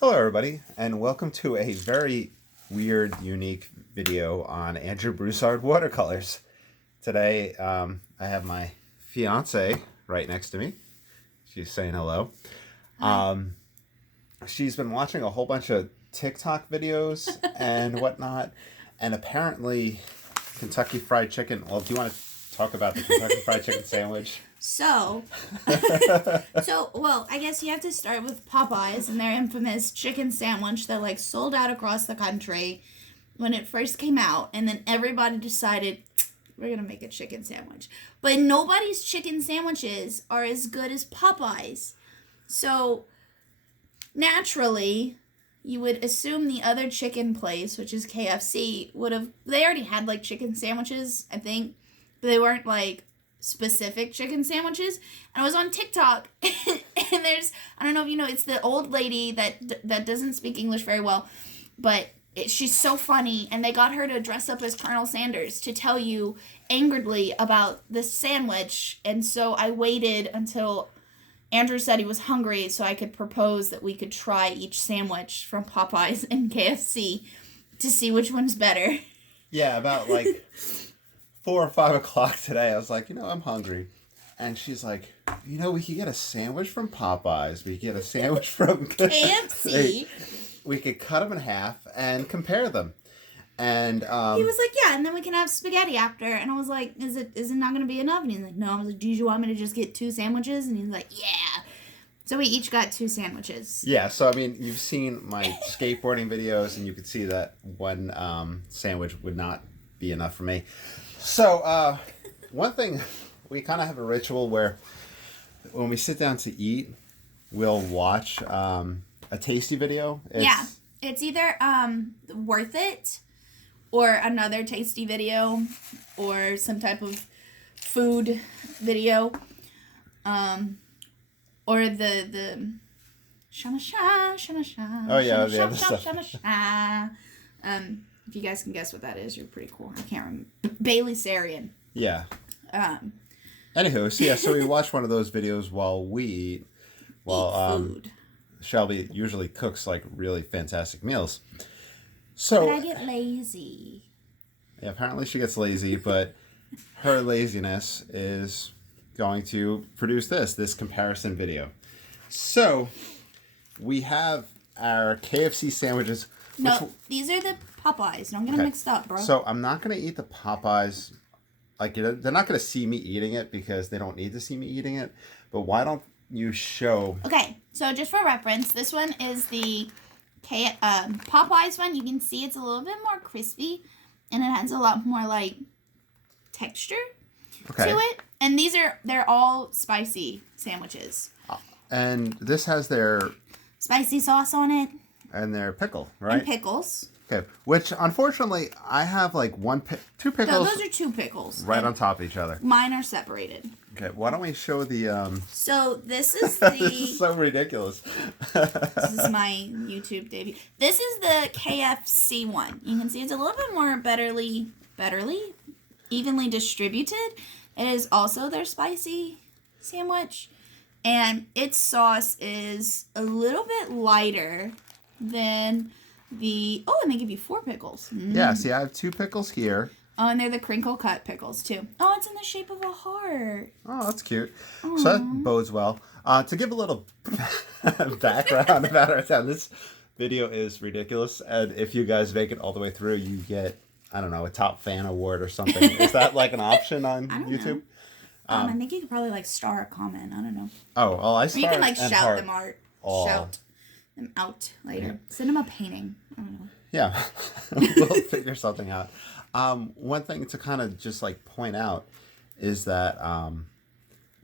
Hello everybody, and welcome to a very weird, unique video on Andrew Broussard watercolors. Today, I have my fiance right next to me. She's saying hello. She's been watching a whole bunch of TikTok videos and whatnot, and apparently Kentucky Fried Chicken. Well, do you want to talk about the Kentucky Fried Chicken sandwich? Well, I guess you have to start with Popeyes and their infamous chicken sandwich that, sold out across the country when it first came out. And then everybody decided, we're going to make a chicken sandwich. But nobody's chicken sandwiches are as good as Popeyes. So, naturally, you would assume the other chicken place, which is KFC, they already had, chicken sandwiches, I think. But they weren't, specific chicken sandwiches. And I was on TikTok and there's, I don't know if you know, it's the old lady that doesn't speak English very well, but she's so funny, and they got her to dress up as Colonel Sanders to tell you angrily about this sandwich. And so I waited until Andrew said he was hungry so I could propose that we could try each sandwich from Popeyes and KFC to see which one's better. Yeah, about 4 or 5 o'clock today, I was like, I'm hungry. And she's like, we could get a sandwich from Popeyes. We could get a sandwich from KFC. We could cut them in half and compare them. And he was like, yeah, and then we can have spaghetti after. And I was like, is it not going to be enough? And he's like, no. I was like, do you want me to just get 2 sandwiches? And he's like, yeah. So we each got 2 sandwiches. Yeah, so you've seen my skateboarding videos, and you could see that one sandwich would not be enough for me. So, one thing, we kind of have a ritual where when we sit down to eat, we'll watch a tasty video. It's either Worth It or another tasty video or some type of food video. Or the shana sha shana sha. Oh yeah, shana sha. If you guys can guess what that is, you're pretty cool. I can't remember. Bailey Sarian. Yeah. Anywho, so we watch one of those videos while we eat. While food. Shelby usually cooks really fantastic meals. So but I get lazy. Yeah, apparently she gets lazy, but her laziness is going to produce this comparison video. So we have our KFC sandwiches. No, these are the Popeyes. Don't get them mixed up, bro. So I'm not going to eat the Popeyes. They're not going to see me eating it because they don't need to see me eating it. But why don't you show... Okay, so just for reference, this one is the Popeyes one. You can see it's a little bit more crispy, and it has a lot more, texture to it. And they're all spicy sandwiches. And this has their... spicy sauce on it. And their pickle, right? And pickles. Okay, which unfortunately I have 2 pickles. No, those are 2 pickles. Right on top of each other. Mine are separated. Okay, why don't we show the So this is the... This is so ridiculous. This is my YouTube debut. This is the KFC one. You can see it's a little bit more betterly, evenly distributed. It is also their spicy sandwich. And its sauce is a little bit lighter than the... Oh, and they give you 4 pickles. Yeah, see, I have 2 pickles here. Oh, and they're the crinkle cut pickles, too. Oh, it's in the shape of a heart. Oh, that's cute. Aww. So that bodes well. To give a little background about our town, this video is ridiculous. And if you guys make it all the way through, you get, I don't know, a top fan award or something. Is that an option on YouTube? Know. I think you could probably star a comment. I don't know. Oh, well, I star. Or you can shout them out. All. Shout them out later. Yeah. Send them a painting. I don't know. Yeah, we'll figure something out. One thing to kind of just point out is that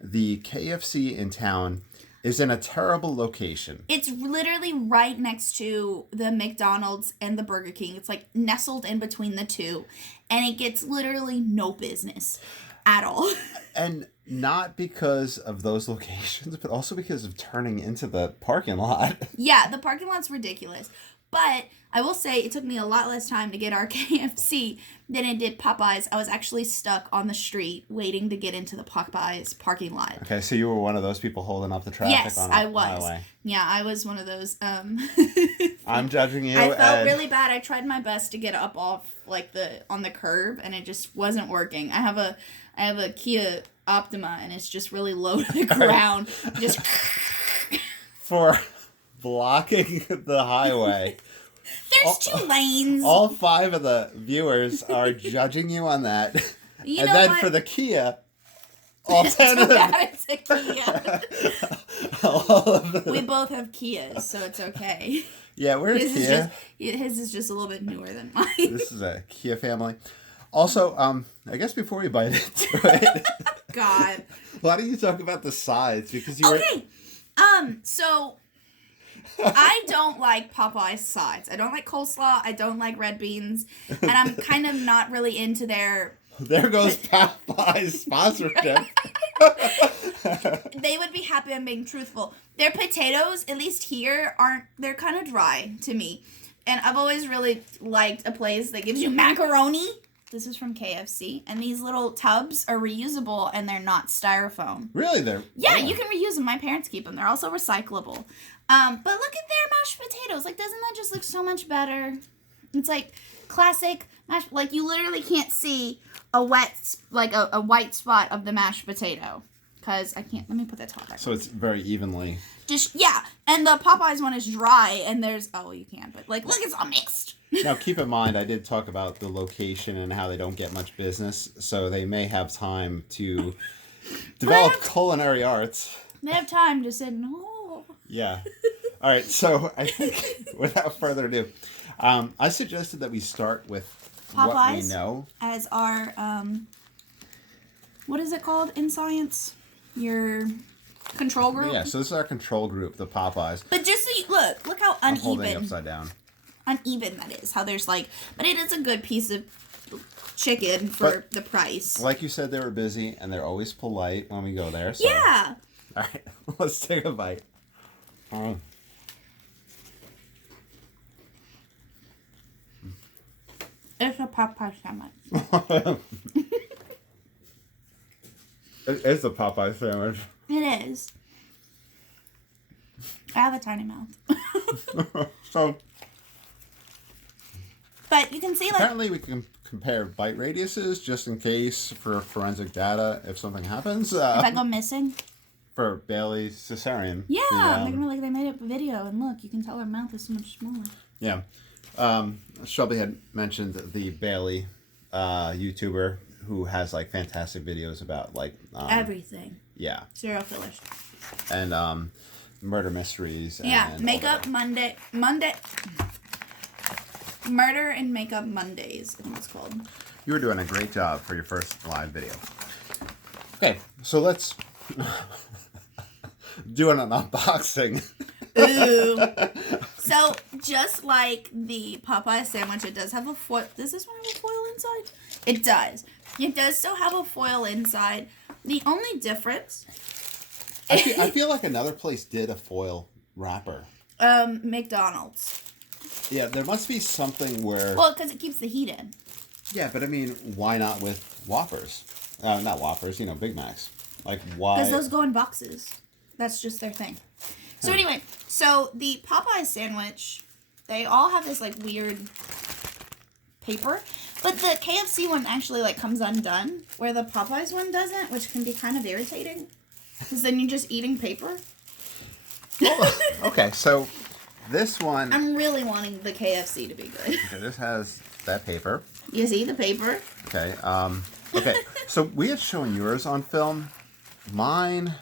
the KFC in town is in a terrible location. It's literally right next to the McDonald's and the Burger King. It's nestled in between the two, and it gets literally no business at all. And not because of those locations, but also because of turning into the parking lot. Yeah, the parking lot's ridiculous. But I will say it took me a lot less time to get our KFC than it did Popeyes. I was actually stuck on the street waiting to get into the Popeyes parking lot. Okay, so you were one of those people holding up the traffic Yes, on a I was. highway. Yeah, I was one of those. I'm judging you. I felt really bad. I tried my best to get up off on the curb, and it just wasn't working. I have a Kia Optima, and it's just really low to the ground. Just for blocking the highway. There's 2 lanes. All 5 of the viewers are judging you on that. You and know then what? for the Kia, all 10 of them. It's a Kia. All of them. We both have Kias, so it's okay. Yeah, we're a Kia. His is just a little bit newer than mine. This is a Kia family. Also, I guess before we bite into it, God. why don't you talk about the sides? Because you were... So I don't like Popeyes sides. I don't like coleslaw. I don't like red beans, and I'm kind of not really into their. There goes Popeyes sponsorship. They would be happy I'm being truthful. Their potatoes, at least here, they're kind of dry to me. And I've always really liked a place that gives you macaroni. This is from KFC. And these little tubs are reusable and they're not styrofoam. Really? They're... Yeah, you can reuse them. My parents keep them. They're also recyclable. But look at their mashed potatoes. Like, doesn't that just look so much better? It's like classic mashed... Like, you literally can't see a white spot of the mashed potato. Because I can't... Let me put that top back. So it's very evenly... Yeah. And the Popeyes one is dry, and there's... Oh, you can, but, like, look, it's all mixed. Now, keep in mind, I did talk about the location and how they don't get much business, so they may have time to develop culinary arts. They have time to say no. Yeah. All right, so I think, without further ado, I suggested that we start with Popeyes what we know. As our, what is it called in science? Your control group? Yeah, so this is our control group, the Popeyes. But just so you, look how I'm holding it uneven. upside down. Uneven that is. How there's like, but it is a good piece of chicken for the price. Like you said, they were busy, and they're always polite when we go there. So. Yeah. All right, let's take a bite. It's a Popeye sandwich. It's a Popeye sandwich. It is. I have a tiny mouth. So, but you can see, like... Apparently we can compare bite radiuses just in case for forensic data if something happens. if I go missing. For Bailey's cesarean. Yeah, they made up a video, and look, you can tell her mouth is so much smaller. Yeah. Shelby had mentioned the Bailey YouTuber who has like fantastic videos about like everything. Yeah. Serial killers. And murder mysteries. Yeah, and Makeup Monday. Murder and Makeup Mondays, I think it's called. You were doing a great job for your first live video. Okay, so let's do an unboxing. Ooh. So, just like the Popeye sandwich, it does have a foil. Does this one have a foil inside? It does. It does still have a foil inside. The only difference... I feel like another place did a foil wrapper. McDonald's. Yeah, there must be something where... Well, because it keeps the heat in. Yeah, but I mean, why not with Whoppers? Not Whoppers, Big Macs. Like, why... Because those go in boxes. That's just their thing. So anyway, so the Popeye sandwich, they all have this, like, weird paper. But the KFC one actually, like, comes undone, where the Popeyes one doesn't, which can be kind of irritating. Because then you're just eating paper. Oh, okay, so this one... I'm really wanting the KFC to be good. Okay, this has that paper. You see the paper? Okay, okay. So we had shown yours on film. Mine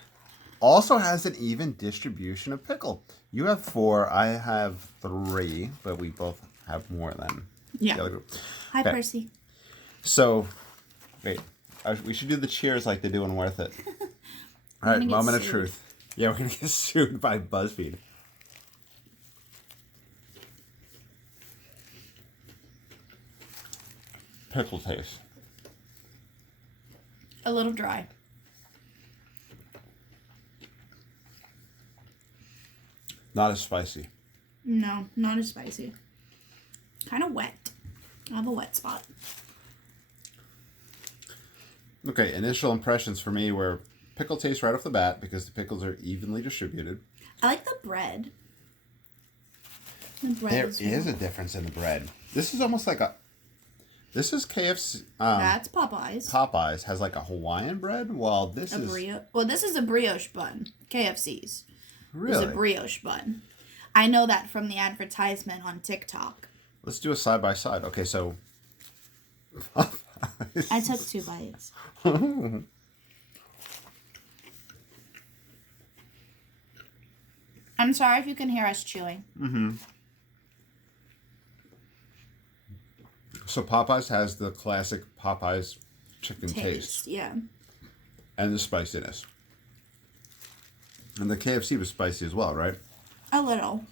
also has an even distribution of pickle. You have 4, I have 3, but we both have more than the other group. Hi, okay. Percy. So, wait. We should do the cheers like they do in Worth It. All right, moment of truth. Yeah, we're going to get sued by BuzzFeed. Pickle taste. A little dry. Not as spicy. No, not as spicy. Kind of wet. I have a wet spot. Okay, initial impressions for me were pickle taste right off the bat because the pickles are evenly distributed. I like the bread. There is a difference in the bread. This is almost like a... This is KFC... That's Popeyes. Popeyes has like a Hawaiian bread, while this is... Well, this is a brioche bun. KFC's. Really? It's a brioche bun. I know that from the advertisement on TikTok. Let's do a side-by-side. Okay, so... I took 2 bites. I'm sorry if you can hear us chewing. Mm-hmm. So Popeyes has the classic Popeyes chicken taste. Yeah. And the spiciness. And the KFC was spicy as well, right? A little.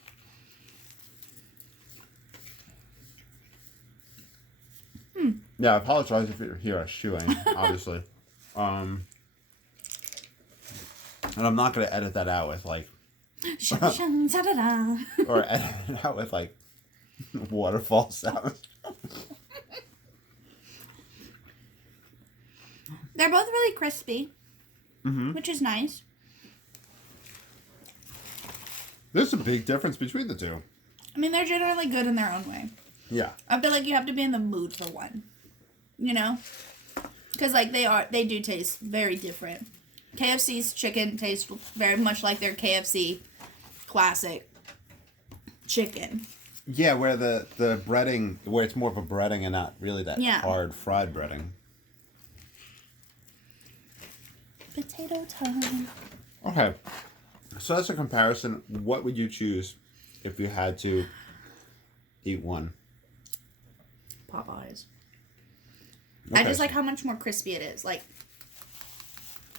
Yeah, I apologize if you hear us chewing, obviously. And I'm not going to edit that out with like... or edit it out with like waterfall sounds. They're both really crispy, which is nice. There's a big difference between the two. I mean, they're generally good in their own way. Yeah. I feel like you have to be in the mood for one, you know? Because, like, they do taste very different. KFC's chicken tastes very much like their KFC classic chicken. Yeah, where the breading, where it's more of a breading and not really that hard fried breading. Potato time. Okay. So that's a comparison. What would you choose if you had to eat one? Popeyes. Okay. I just like how much more crispy it is. Like,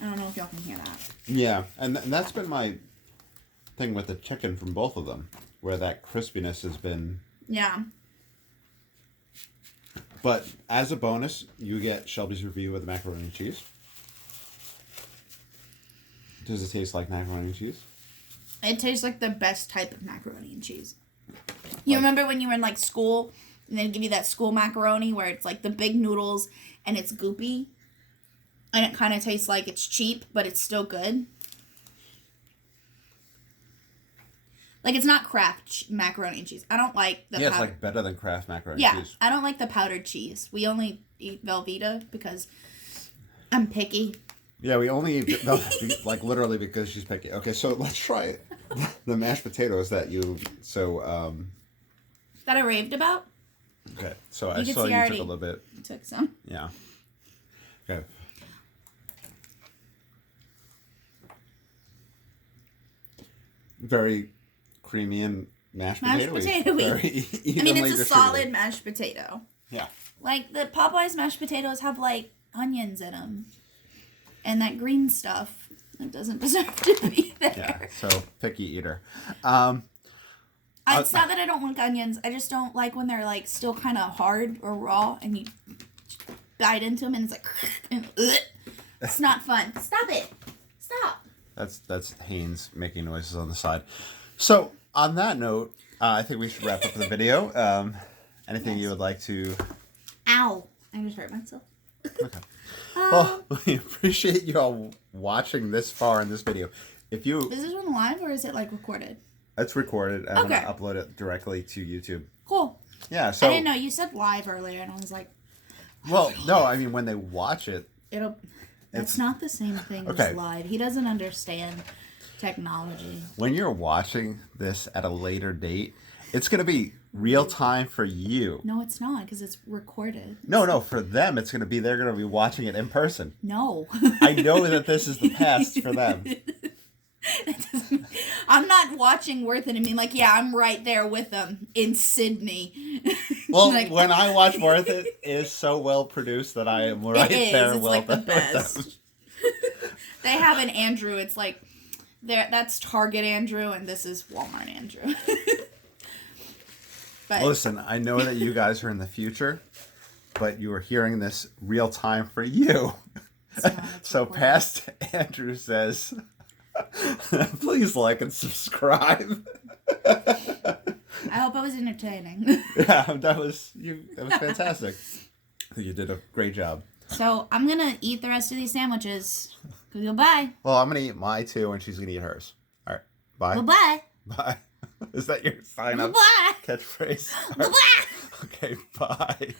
I don't know if y'all can hear that. Yeah, and that's been my thing with the chicken from both of them, where that crispiness has been... Yeah. But as a bonus, you get Shelby's review with the macaroni and cheese. Does it taste like macaroni and cheese? It tastes like the best type of macaroni and cheese. You remember when you were in, like, school, and they'd give you that school macaroni where it's, like, the big noodles, and it's goopy? And it kind of tastes like it's cheap, but it's still good? Like, it's not Kraft macaroni and cheese. I don't like the it's like better than Kraft macaroni and cheese. Yeah, I don't like the powdered cheese. We only eat Velveeta because I'm picky. Yeah, we only eat like literally because she's picky. Okay, so let's try the mashed potatoes that you that I raved about. Okay, so I saw you took a little bit. Took some. Yeah. Okay. Very creamy and mashed potato-y. Very I mean, it's a solid mashed potato. Yeah. Like the Popeyes mashed potatoes have like onions in them. And that green stuff that doesn't deserve to be there. Yeah, so picky eater. It's not that I don't like onions. I just don't like when they're like still kind of hard or raw and you bite into them and it's like, and, it's not fun. Stop it. Stop. That's Haynes making noises on the side. So on that note, I think we should wrap up the video. Anything you would like to? Ow! I just hurt myself. Okay. Well, we appreciate you all watching this far in this video. If you... Is this one live or is it like recorded? It's recorded. I'm going to upload it directly to YouTube. Cool. Yeah, so... I didn't know. You said live earlier and I was like... Well, no, I mean when they watch it... That's not the same thing as live. He doesn't understand technology. When you're watching this at a later date, it's going to be real time for you. No, it's not because it's recorded. No, for them, it's going to be, they're going to be watching it in person. No. I know that this is the past for them. I'm not watching Worth It and being like, yeah, I'm right there with them in Sydney. Well, like, when I watch Worth It, it is so well produced that I am right there. It's like the best. They have an Andrew. It's like, that's Target Andrew, and this is Walmart Andrew. But listen, I know that you guys are in the future, but you are hearing this real time for you. So past Andrew says, please like and subscribe. was entertaining. Yeah, that was fantastic. I think you did a great job. So I'm gonna eat the rest of these sandwiches. Goodbye. Well, I'm gonna eat my two, and she's gonna eat hers. All right, bye. Bye. Bye. Is that your sign up Bye. catchphrase? Bye. Okay, bye.